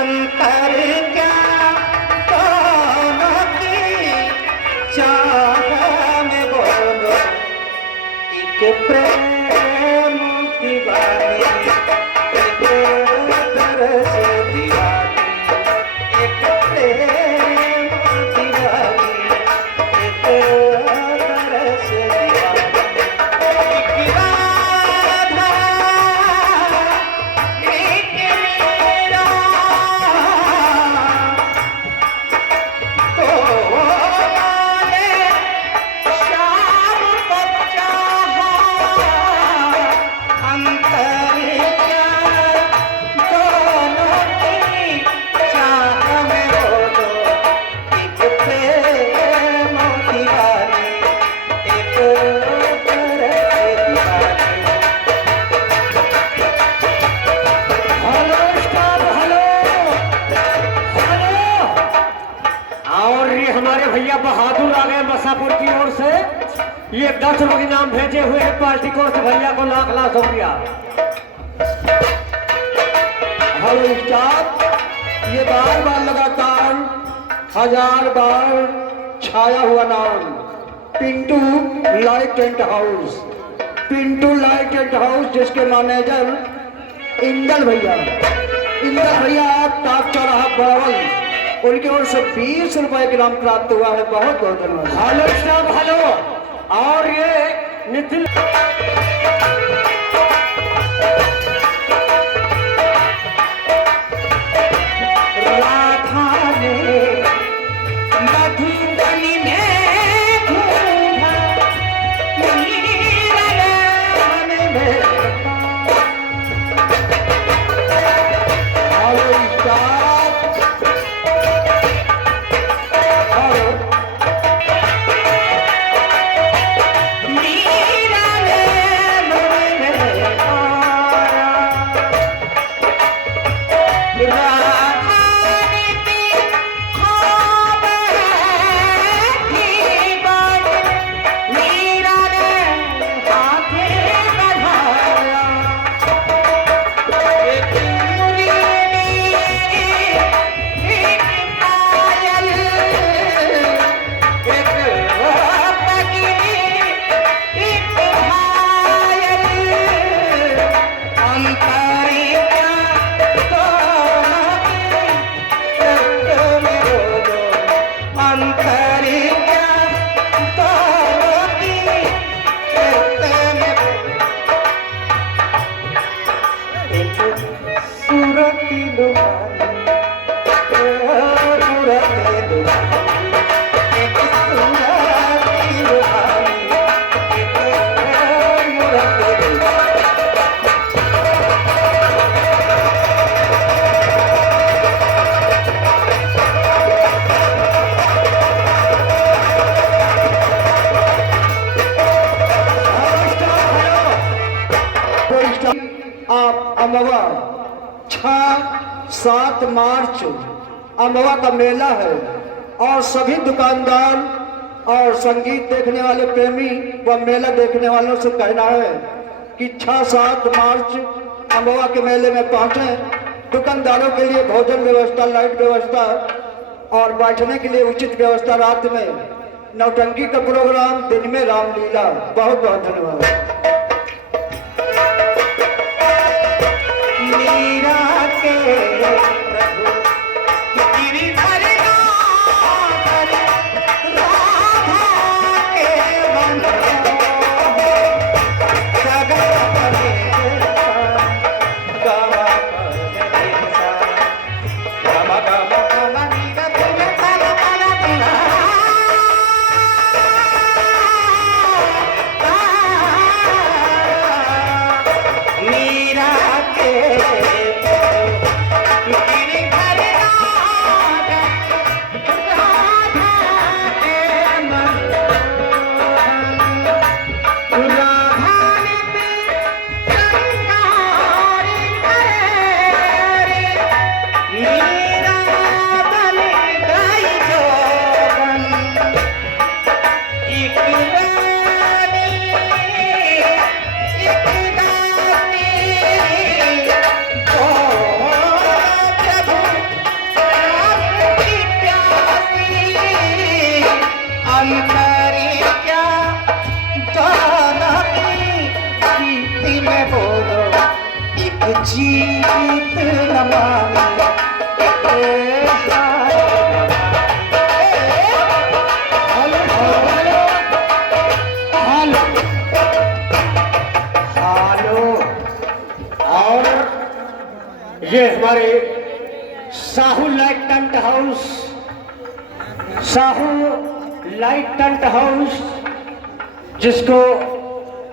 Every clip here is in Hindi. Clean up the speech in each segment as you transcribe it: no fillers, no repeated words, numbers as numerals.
अंतर क्या दोनों की चाह में बोलो एक प्रेम दीवानी एक तरस दीवानी एक प्रेम दीवानी एक तरस दीवानी एक राधा एक मीरा तो माने श्याम बच्चा अंतर क्या दोनों की चाह में हो दो एक प्रेम दीवानी एक तरस दीवानी। Hello staff, hello hello. और ये हमारे भैया बहादुर आ गए बसापुर की ओर से। ये 10 लोग इनाम भेजे हुए हैं पार्टी को, से भैया को लाख लाख शुक्रिया। हेलो स्टाफ, ये बार बार लगातार 1000 बार छाया हुआ नाम Pintu light tent house, Pintu light tent house, जिसके मैनेजर इंदल भैया टाप चौराहा बरावल, उनकी ओर से 20 रुपए का इनाम प्राप्त हुआ है। बहुत बहुत धन्यवाद। Hello staff, hello. और ये नितिन राधा ने मधुबनी में घूमा मीरा ने में हेलो स्टाफ, हेलो मीरा ने आप अमवा 6-7 मार्च अमवा का मेला है और सभी दुकानदार और संगीत देखने वाले प्रेमी व मेला देखने वालों से कहना है कि 6-7 मार्च अमवा के मेले में पहुंचे। दुकानदारों के लिए भोजन व्यवस्था, लाइट व्यवस्था और बैठने के लिए उचित व्यवस्था, रात में नौटंकी का प्रोग्राम, दिन में रामलीला। बहुत बहुत धन्यवाद। मीरा के प्रभु गिरिधर नाथ राधा के मन जगत गमा गमा गमा गमा मीरा तुम्हें तला तला तला मीरा के गिरिधर जीत न मानी ए हेलो। और ये हमारे Sahu light tent house, Sahu light tent house, जिसको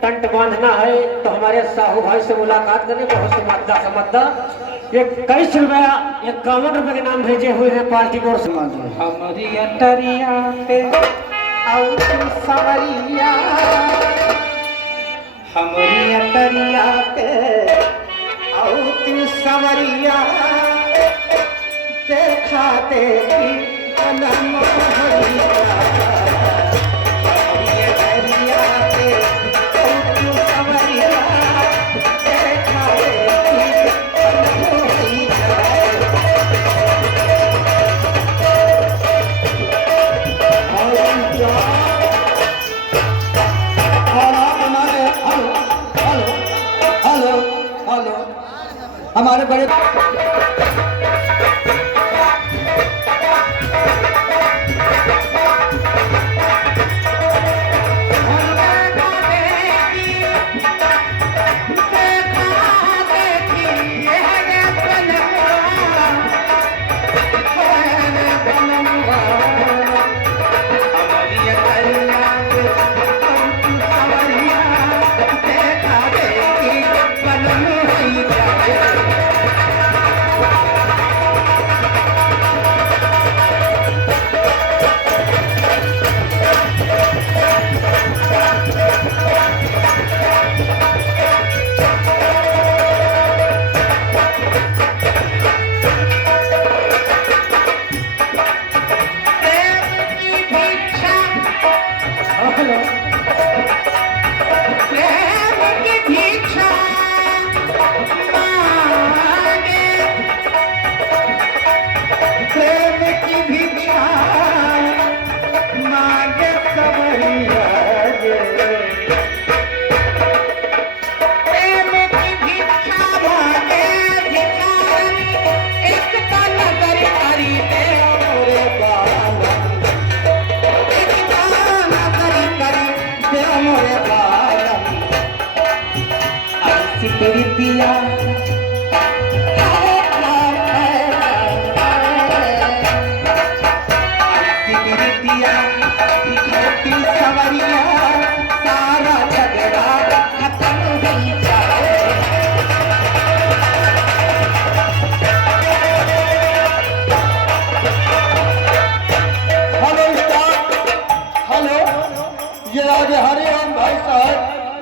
टेंट बांधना है तो हमारे साहू भाई से मुलाकात करने बहुत समझदा समझदा ये 21 रुपया 51 रुपए के नाम भेजे हुए हैं पार्टी को। हमारी अटरिया पे और तू सवरिया, हमारी अटरिया पे और तू सवरिया, देखा देखी कलम हरिया, हमारी अटरिया पे और तू सवरिया, देखा देखी कलम हरिया। हमारे बड़े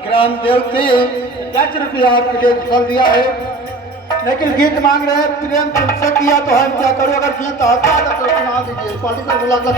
ग्राम देवती 10 रुपया आपके लिए फल दिया है, लेकिन गीत मांग रहे हैं प्रेम तुमसे किया तो हम क्या करो, अगर गीत आता है तो सुना दीजिए। पार्टी को मुलाकात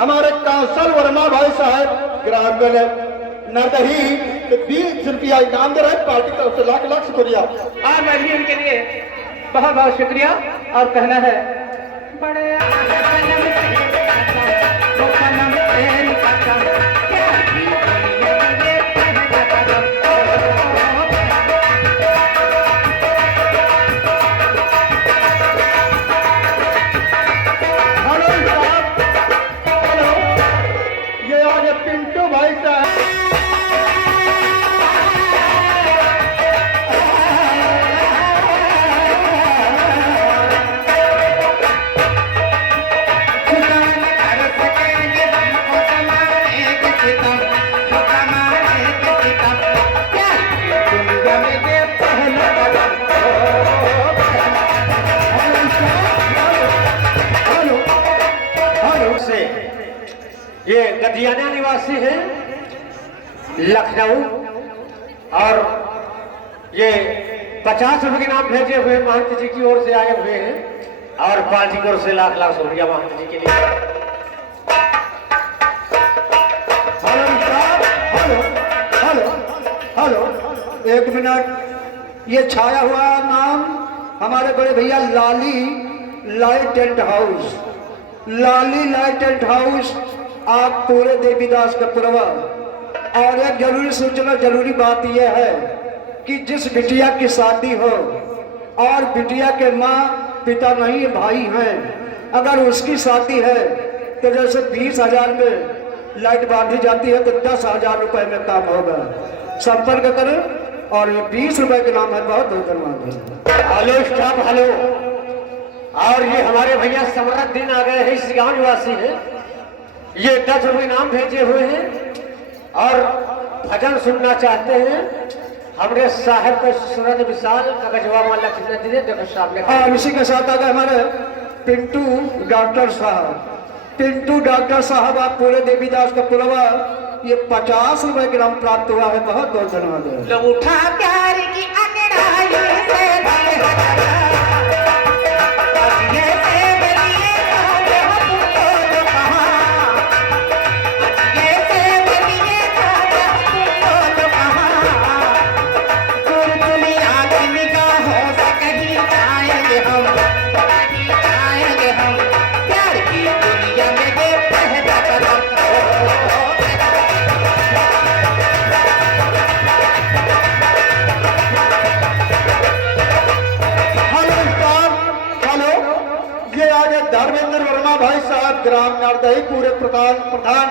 हमारे कौशल वर्मा भाई साहब ग्राम नरदही 20 रुपया इनाम दे रहे हैं, पार्टी तरफ से लाख लाख शुक्रिया। और मैं भी उनके लिए बहुत बहुत शुक्रिया और कहना है बड़े पिंटू भाई साहब गदियाना निवासी हैं लखनऊ, और ये 50 रुपए के नाम भेजे हुए महंत जी की ओर से आए हुए हैं, और पार्टी की ओर से लाख लाख रुपया महंत जी के लिए। हेलो हेलो हेलो, एक मिनट। ये छाया हुआ नाम हमारे बड़े भैया लाली लाइट टेंट हाउस, लाली लाइट टेंट हाउस आप पूरे देवीदास का पुरवा। और एक जरूरी सूचना, जरूरी बात यह है कि जिस बिटिया की शादी हो और बिटिया के माँ पिता नहीं भाई हैं, अगर उसकी शादी है तो जैसे 20,000 में लाइट बांधी जाती है तो 10,000 रुपए में काम होगा। संपर्क करें, और ये 20 रुपए के नाम है। बहुत बहुत धन्यवाद। Hello staff, hello. और ये हमारे भैया समरद्दीन आ गए हैं, इस गांव निवासी हैं। ये 10 रुपये नाम भेजे हुए हैं और भजन सुनना चाहते हैं। हमरे साहब का सूरत विशाल का गजवा माला कितना दिए देखो सामने। और इसी के साथ आ गए हमारे पिंटू डॉक्टर साहब। पिंटू डॉक्टर साहब आप पूरे देवीदास का पुरवा, ये 50 रुपए के नाम प्राप्त हुआ है। बहुत बहुत धन्यवाद। उठा प्यार की अंगड़ाई से धर्मेंद्र वर्मा भाई साहब ग्राम नारदही पूरे प्रधान,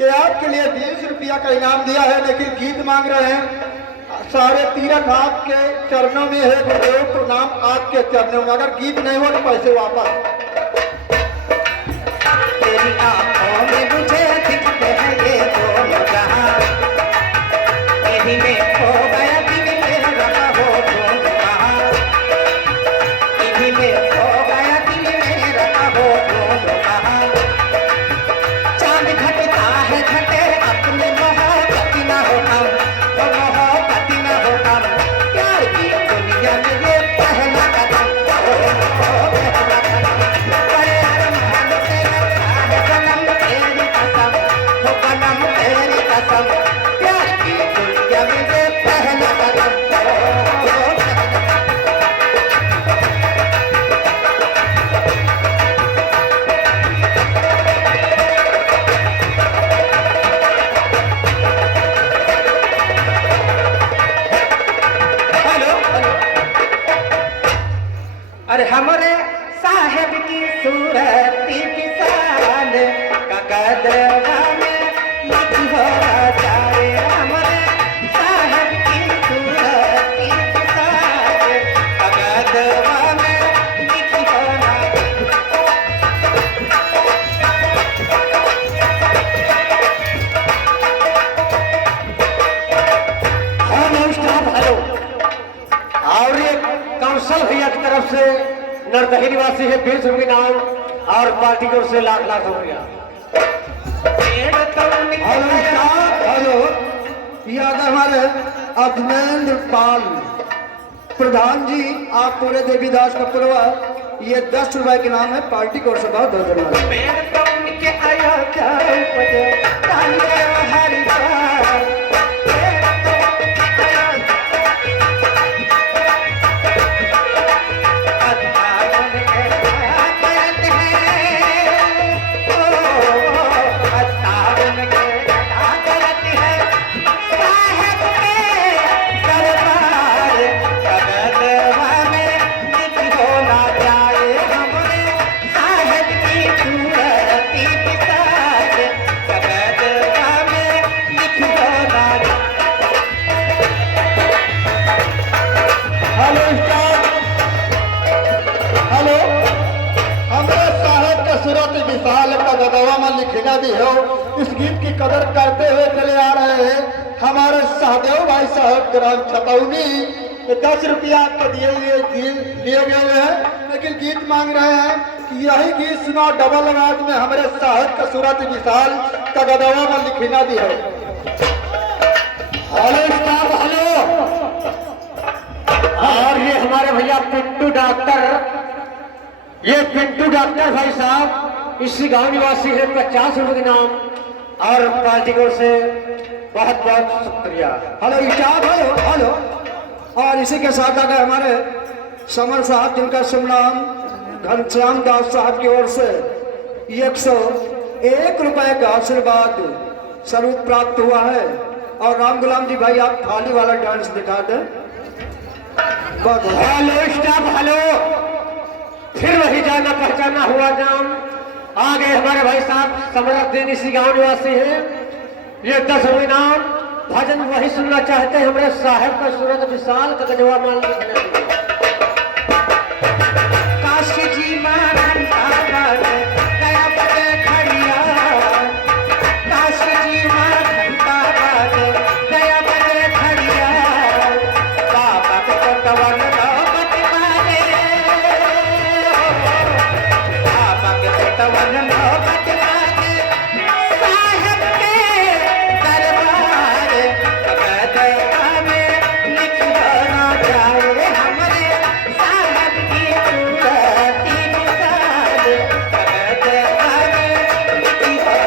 ये आपके लिए 20 रुपया का इनाम दिया है, लेकिन गीत मांग रहे हैं। सारे तीरथ आपके चरणों में है, गुरुदेव प्रणाम आपके चरणों में। अगर गीत नहीं हो तो पैसे वापस। तेरी आंखों में मुझे दिखते हैं ये दोनों जहां, यही में खो गया दिल मेरा हो तुम कहां, यही में खो गया दिल मेरा हो तुम कहां। चांद घटता है घटे अपनी मोहब्बत न हो हम, वो मोहब्बत न हो हम। प्यार की दुनिया में ये पहला कदम, पहला कदम। बड़े अरमान से रखा है सनम तेरी कसम, हो सनम तेरी कसम। प्यार की दुनिया में ये पहला कदम। अरे हमरे साहेब की सूरत विशाल का कदवा में लिखी हो जाए। हमरे साहेब की सूरत विशाल का कदवा में लिखी हो हेलो। और ये काउंसिल भैया की तरफ से नरदही निवासी है 20 रुपये नाम, और पार्टी की ओर से लाख लाख रुपया। हेलो, ये आ गए हमारे अभिनेंद्र पाल प्रधान जी, आप पूरे देवीदास का पुरवा, ये 10 रुपए के नाम है। पार्टी की ओर से बहुत बहुत धन्यवाद। लिखना भी हो, इस गीत की कदर करते हुए चले आ रहे हैं हमारे सहदेव भाई साहब ग्राम छतौनी। 10 रुपया आपके दिए गए हैं, लेकिन गीत मांग रहे हैं। कि यही गीत सुना डबल आवाज में हमारे साहब का सूरत विशाल का गदवा में लिखना दी है। हेलो साहब, हेलो। और ये हमारे भैया पिंटू डॉक्टर, ये पिंटू डॉक्टर भाई साहब इसी गांव निवासी है। 50 रुपए के नाम और पार्टी को से बहुत बहुत शुक्रिया। हेलो इजाब, हेलो हेलो। और इसी के साथ आ गए हमारे समर साहब, जिनका शुभ नाम घनश्याम दास साहब की ओर से 101 रुपए का आशीर्वाद स्वरूप प्राप्त हुआ है। और राम गुलाम जी भाई, आप थाली वाला डांस दिखा दें। Hello staff, hello. फिर वही जाना पहचाना हुआ नाम आ गए हमारे भाई साहब समरद्दीन, इसी गांव निवासी है। ये 10 रुपए नाम भजन वही सुनना चाहते हैं हमारे साहब का सूरत विशाल का गजवा माल लिखने के लिए। काशी जी महाराज गया बजे खड़िया, काशी जी महाराज गया बजे खड़िया, बाबा को पटवन नौबत मारे, बाबा के पटवन नौबत मारे, साहब के दरबार गदवा में लिखना ना जाए हमारे साहब की सूरती मिसाल, गदवा में लिखना।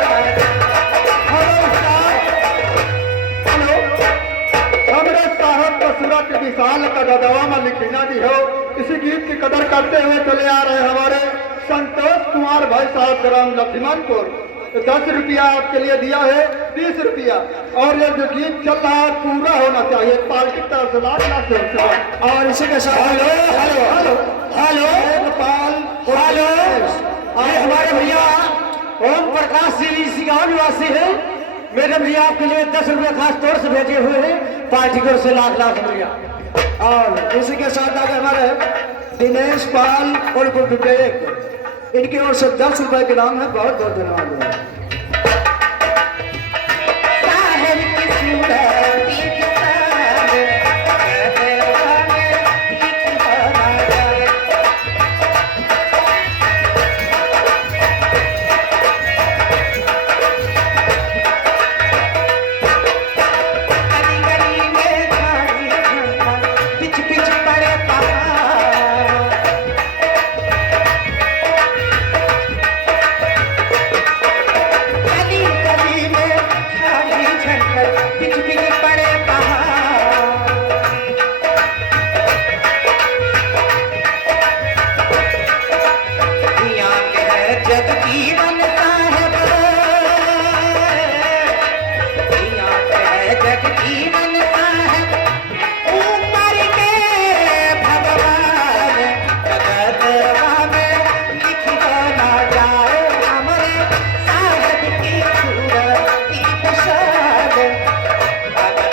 हमारे साहब का सूरत विशाल का गदवा में लिखना दी हो। इसी गीत की कदर करते हुए चले आ रहे हमारे संतोष कुमार भाई साहब ग्राम लक्ष्मणपुर। 10 रुपया आपके लिए दिया है, 20 रुपया। और ये जो गीत चल रहा है पूरा होना चाहिए, पार्टी की तरफ से लाख से। और इसी के साथ hello hello hello hello Gopal, hello. ये हमारे भैया ओम प्रकाश जी इसी गांव निवासी है। मैडम जी आपके लिए 10 रुपए खास तौर से भेजे हुए हैं, पार्टी की ओर से लाख लाख शुक्रिया। और इसी के साथ आगे हमारे दिनेश पाल और विवेक, इनकी ओर से 10 रुपए के नाम है। बहुत बहुत धन्यवाद है। साहब की सूरती मिसाल, गदवा में लिखना ना जाए। गली गली में झाड़ी झंडा, पिच पिच पड़े पहाड़, गली गली में झाड़ी झंडा, पिच पिच पड़े पहाड़। यहाँ के है जग जीवन साहब, यहाँ के है जग जीवन साहब, ऊपर के भगवान, गदवा में लिखना ना जाए हमारे साहब की सूरती मिसाल,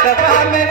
गदवा में